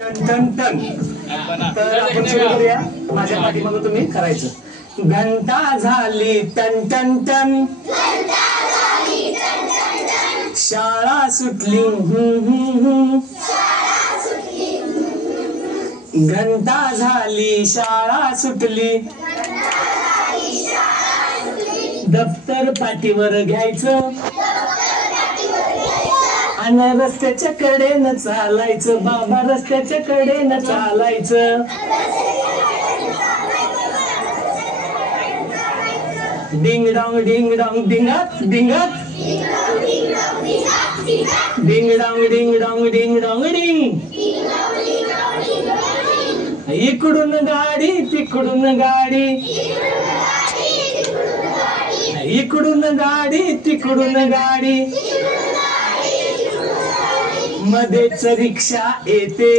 Ton ton तर आपण सुरू करूया. माझ्या पाठीमागे तुम्ही करायचं. घंटा झाली टन टन टन, शाळा सुटली घंटा झाली शाळा सुटली, दप्तर पाठीवर घ्यायचं आणि रस्त्याच्या कडेनं चालायचं. बाबा रस्त्याच्या कडेनं चालायचं. डिंग डॉंग डिंगात डिंगात, डिंग डॉंग डिंग. इकडून गाडी तिकडून गाडी, इकडून गाडी तिकडून गाडी, मध्येच रिक्षा येते,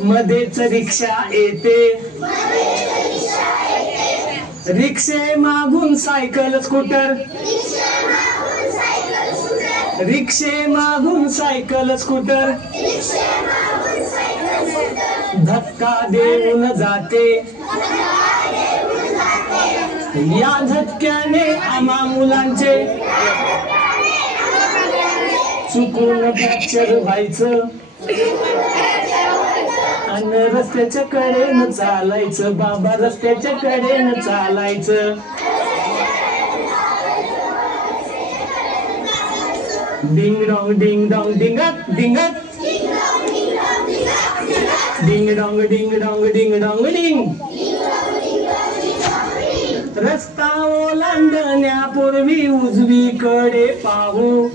मध्येच रिक्षा येते. रिक्षे मागून सायकल स्कूटर, रिक्षे मागून सायकल स्कूटर, धक्का देऊन जाते. या धक्क्याने आम्हा मुलांचे चुकून फ्रॅक्चर व्हायचं आणि रस्त्याच्या कडेनं चालायचं. बाबा रस्त्याच्या कडेनं चालायचं. डिंग डॉंग डिंगात डिंगात, डिंग डॉंग डिंग. रस्ता ओलांडण्यापूर्वी उजवीकडे पाहू,